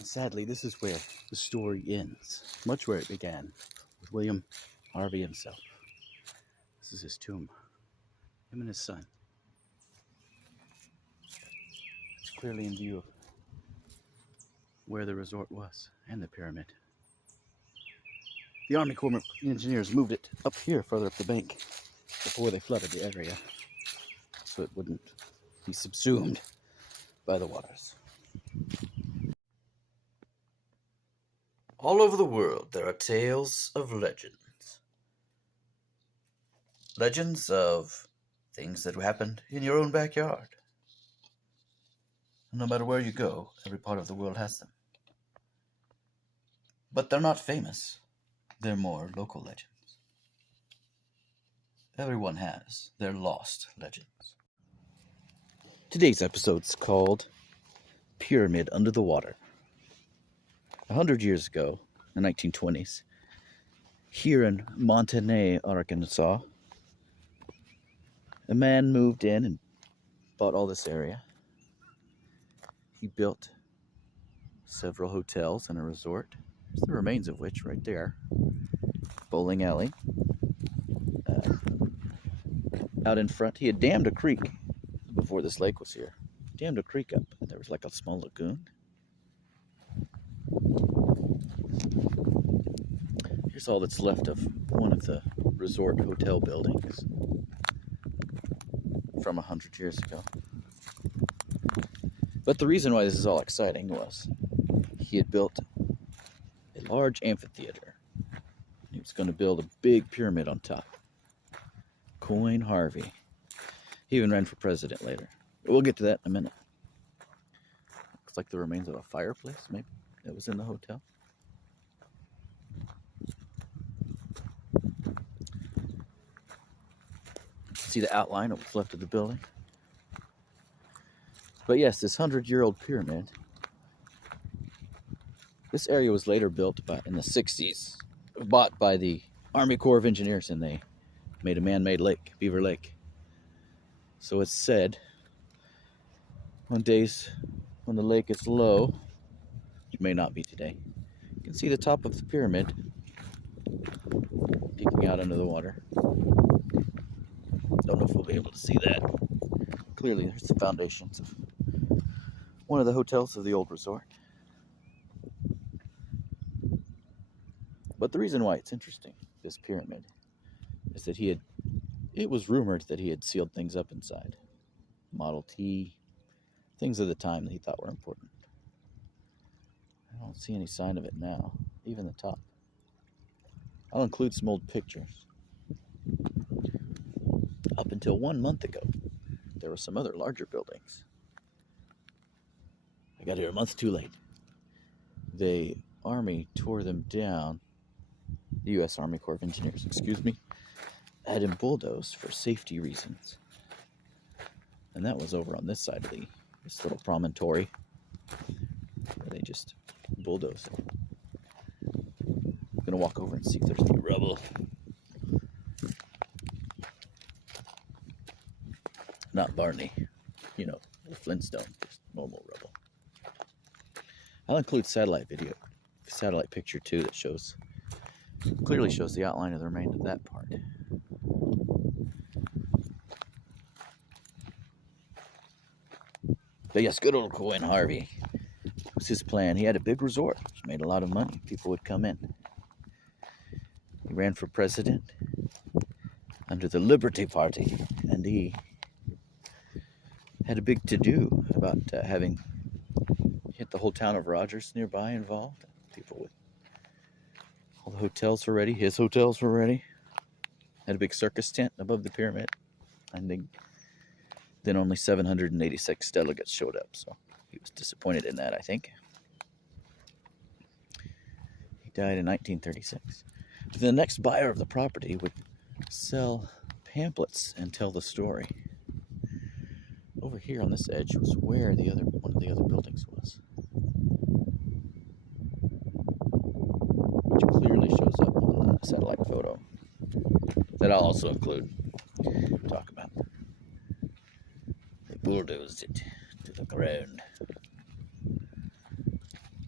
And sadly, this is where the story ends, much where it began, with William Harvey himself. This is his tomb, him and his son. It's clearly in view of where the resort was and the pyramid. The Army Corps of Engineers moved it up here, further up the bank, before they flooded the area, so it wouldn't be subsumed by the waters. All over the world, there are tales of legends. Legends of things that happened in your own backyard. No matter where you go, every part of the world has them. But they're not famous. They're more local legends. Everyone has their lost legends. Today's episode's called Pyramid Under the Water. 100 years ago, in the 1920s, here in MOnte, Arkansas, a man moved in and bought all this area. He built several hotels and a resort. There's the remains of which right there. Bowling alley. Out in front, he had dammed a creek before this lake was here. Dammed a creek up, and there was like a small lagoon. Here's all that's left of one of the resort hotel buildings from 100 years ago. But the reason why this is all exciting was he had built a large amphitheater. He was going to build a big pyramid on top. Coin Harvey. He even ran for president later. We'll get to that in a minute. Looks like the remains of a fireplace, maybe, that was in the hotel. See the outline of what's left of the building. But yes, this 100-year-old pyramid. This area was later built in the 60s, bought by the Army Corps of Engineers, and they made a man-made lake, Beaver Lake. So it's said, on days when the lake is low, which may not be today, you can see the top of the pyramid peeking out under the water. Don't know if we'll be able to see that. Clearly, there's the foundations of one of the hotels of the old resort. But the reason why it's interesting, this pyramid, is that it was rumored that he had sealed things up inside. Model T, things of the time that he thought were important. I don't see any sign of it now, even the top. I'll include some old pictures. Up until 1 month ago, there were some other larger buildings. I got here a month too late. The Army tore them down. The U.S. Army Corps of Engineers, had them bulldozed for safety reasons. And that was over on this side of this little promontory, where they just bulldozed it. I'm gonna walk over and see if there's any rubble. Not Barney, the Flintstone, just normal rubble. I'll include satellite picture too that clearly shows the outline of the remains of that part. But yes, good old Coin Harvey. It was his plan. He had a big resort, which made a lot of money. People would come in. He ran for president under the Liberty Party, and he had a big to-do about having hit the whole town of Rogers nearby involved. All the hotels were ready. His hotels were ready. Had a big circus tent above the pyramid. And then only 786 delegates showed up, so he was disappointed in that, I think. He died in 1936. The next buyer of the property would sell pamphlets and tell the story. Over here on this edge was where one of the other buildings was, which clearly shows up on the satellite photo that I'll also include. Talk about. They bulldozed it to the ground.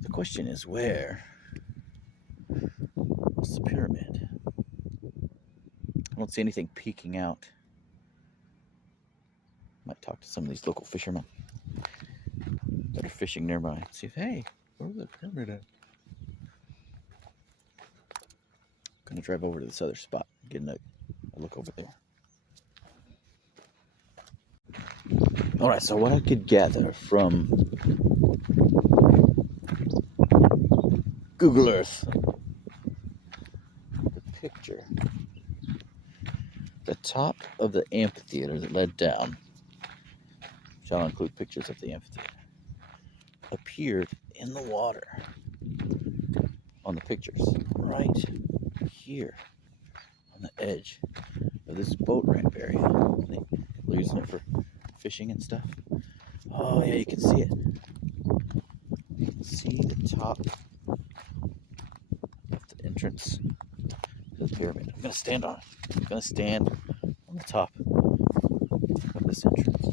The question is, where was the pyramid? I don't see anything peeking out. Might talk to some of these local fishermen that are fishing nearby. See if, hey, where's the pyramid at? I'm gonna drive over to this other spot and get a look over there. Alright, so what I could gather from Google Earth, the picture, the top of the amphitheater that led down, which I'll include pictures of the amphitheater, appeared in the water on the pictures, right here on the edge of this boat ramp area. They're using it for fishing and stuff. Oh yeah, you can see it. You can see the top of the entrance to the pyramid. I'm gonna stand on it. I'm gonna stand on the top of this entrance.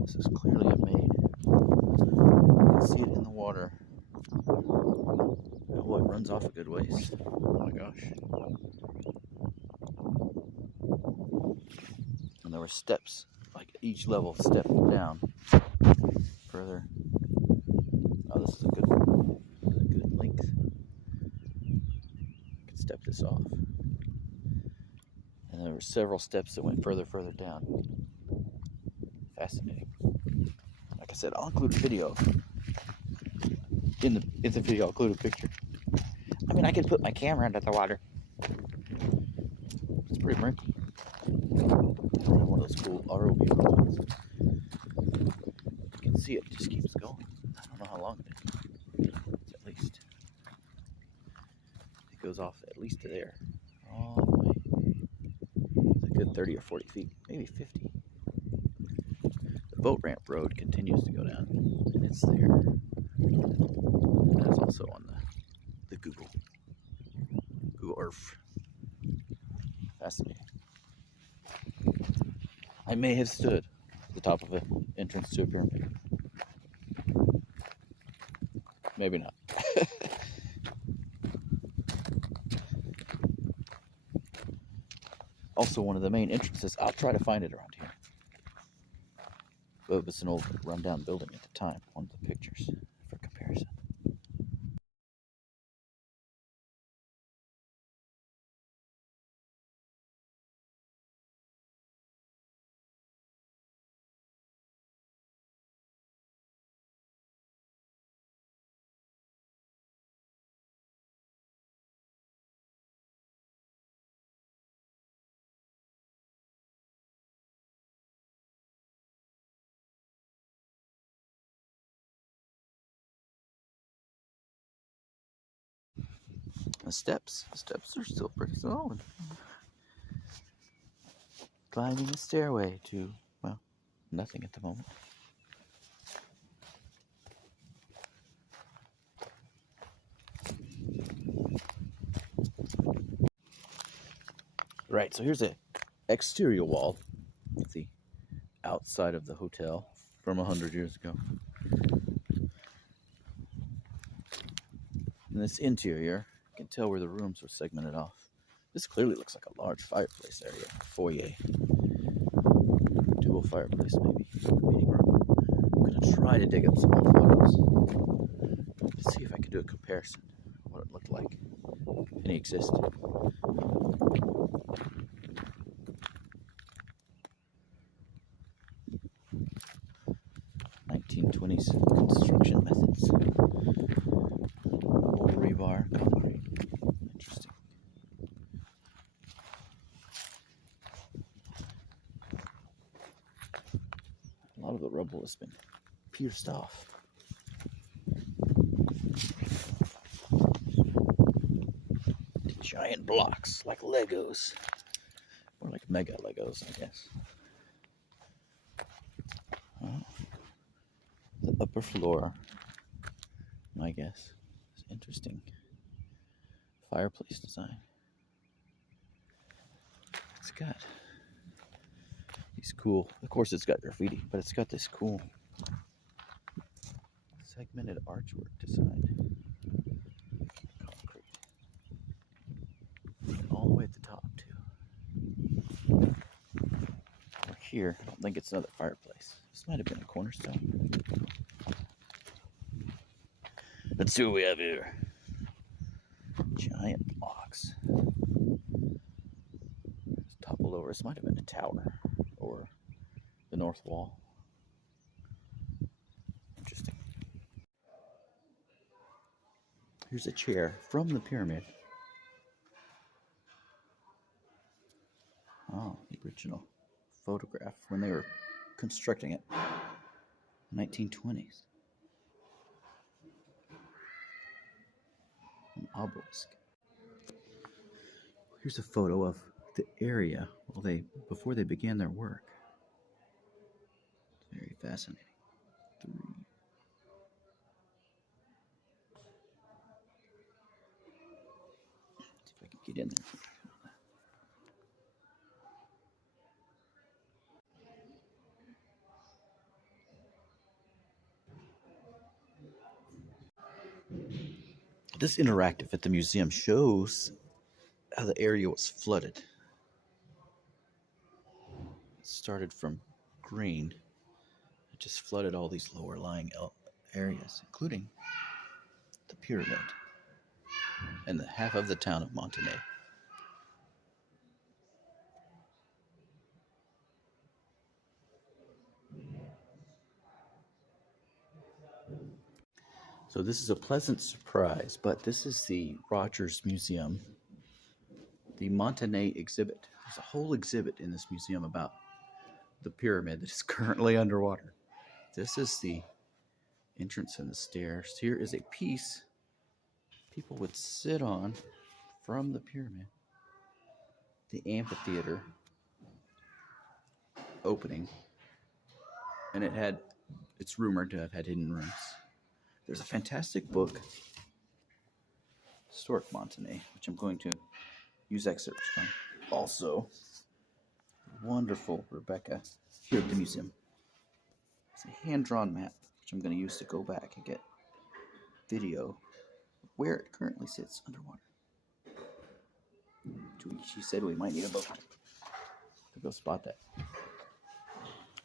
This is clearly a maid. You can see it in the water. Oh, it runs off a good ways. Oh my gosh. And there were steps, like each level step down further. Oh, this is a good one. A good length. You can step this off. And there were several steps that went further down. Fascinating. Like I said, I'll include a video. In the video, I'll include a picture. I mean, I could put my camera under the water. It's pretty murky. One of those cool ROV robots. You can see it just keeps going. I don't know how long it is. It's at least. It goes off at least to there. All the way. It's a good 30 or 40 feet, maybe 50. The boat ramp road continues to go down, and it's there. And that's also on the Google Earth. Fascinating. I may have stood at the top of an entrance to a pyramid. Maybe not. Also, one of the main entrances, I'll try to find it around here. But it's an old rundown building at the time, one of the pictures for comparison. The steps are still pretty solid. Climbing a stairway to, well, nothing at the moment. Right, so here's a exterior wall of the outside of the hotel from 100 years ago. In this interior, you can tell where the rooms were segmented off. This clearly looks like a large fireplace area, foyer. Dual fireplace, maybe. Meeting room. I'm gonna try to dig up some old photos to see if I can do a comparison of what it looked like. If any exist. 1920s construction methods. Old rebar concrete. Interesting. A lot of the rubble has been pierced off. Giant blocks like Legos. Or like mega Legos, I guess. The upper floor, my guess, is interesting. Fireplace design. It's got these cool, of course it's got graffiti, but it's got this cool Segmented archwork design. Concrete. And all the way at the top, too. Over here, I don't think it's another fireplace. This might have been a cornerstone. Let's see what we have here. Giant blocks. It's toppled over. This might have been a tower or the north wall. Interesting. Here's a chair from the pyramid. Oh, the original photograph when they were constructing it. 1920s. An obelisk. Here's a photo of the area before they began their work. It's very fascinating. See if I can get in there. This interactive at the museum shows how the area was flooded. It started from green. It just flooded all these lower lying areas, including the pyramid and the half of the town of MOnte. So this is a pleasant surprise, but this is the Rogers Museum, the MOnte exhibit. There's a whole exhibit in this museum about the pyramid that is currently underwater. This is the entrance and the stairs. Here is a piece people would sit on from the pyramid. The amphitheater opening, and it's rumored to have had hidden rooms. There's a fantastic book, Historic MOnte, which I'm going to use excerpts from. Also, wonderful Rebecca here at the museum. It's a hand-drawn map, which I'm going to use to go back and get video of where it currently sits underwater. She said we might need a boat to go spot that.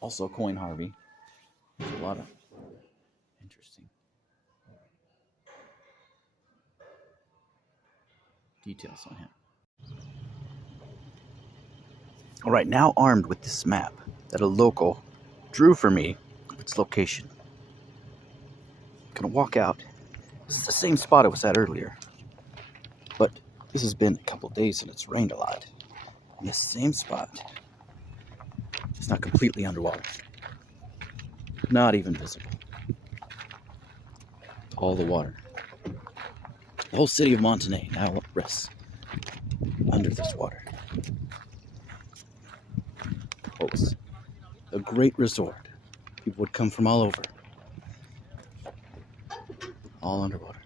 Also, Coin Harvey. There's a lot of interesting details on him. All right, now armed with this map that a local drew for me, its location. I'm gonna walk out. This is the same spot I was at earlier, but this has been a couple days and it's rained a lot. And this same spot is not completely underwater, not even visible. All the water. The whole city of MOnte now rests under this water. It was a great resort. People would come from all over, all underwater.